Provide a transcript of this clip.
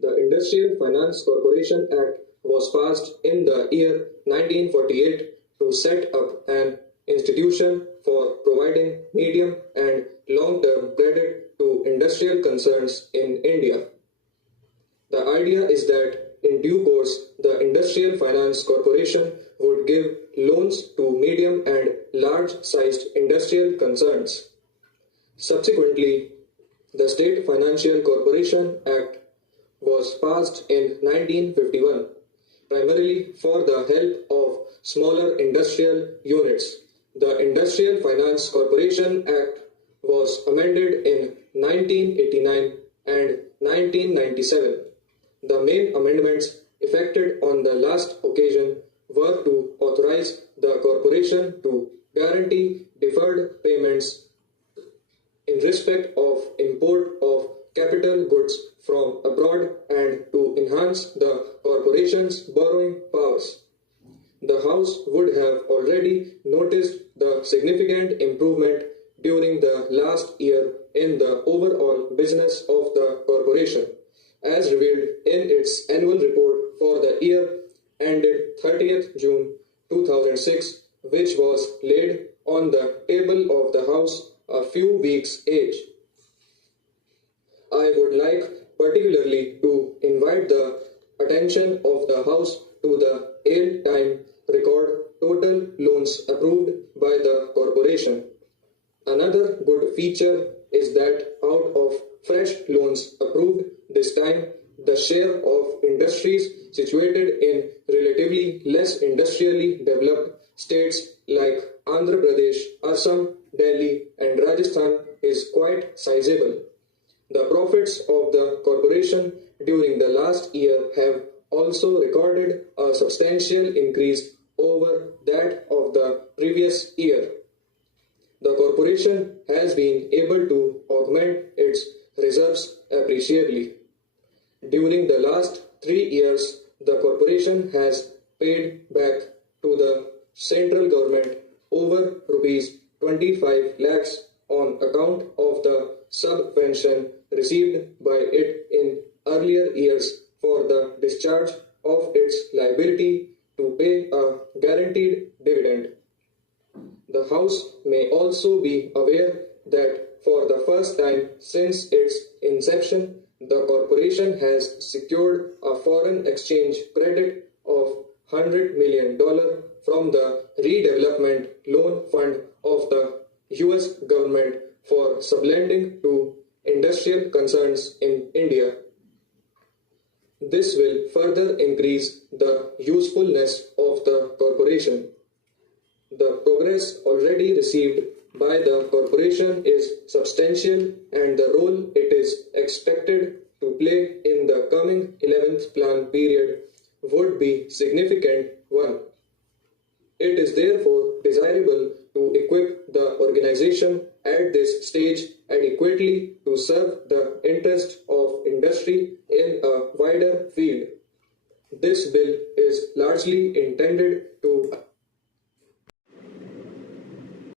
The Industrial Finance Corporation Act was passed in the year 1948 to set up an institution for providing medium and long-term credit to industrial concerns in India. The idea is that in due course, the Industrial Finance Corporation would give loans to medium and large-sized industrial concerns. Subsequently, the State Financial Corporation Act was passed in 1951, primarily for the help of smaller industrial units. The Industrial Finance Corporation Act was amended in 1989 and 1997. The main amendments effected on the last occasion were to authorize the corporation to guarantee deferred payments in respect of import of capital goods from abroad and to enhance the corporation's borrowing powers. The House would have already noticed the significant improvement during the last year in the overall business of the corporation, as revealed in its annual report for the year ended 30th June 2006, which was laid on the table of the House a few weeks age. I would like particularly to invite the attention of the House to the all-time record total loans approved by the corporation. Another good feature is that out of fresh loans approved this time, the share of industries situated in relatively less industrially developed states like Andhra Pradesh, Assam, Delhi, and Rajasthan is quite sizable. The profits of the corporation during the last year have also recorded a substantial increase over that of the previous year. The corporation has been able to augment its reserves appreciably. During the last 3 years, the corporation has paid back to the central government over rupees 25 lakhs on account of the subvention received by it in earlier years for the discharge of its liability to pay a guaranteed dividend. The House may also be aware that for the first time since its inception, the corporation has secured a foreign exchange credit of $100 million from the Redevelopment Loan Fund of the US government for sublending to industrial concerns in India. This will further increase the usefulness of the corporation. The progress already received by the corporation is substantial, and the role it is expected to play in the coming 11th plan period would be significant one. It is therefore desirable to equip the organization at this stage adequately to serve the interest of industry in a wider field. This bill is largely intended to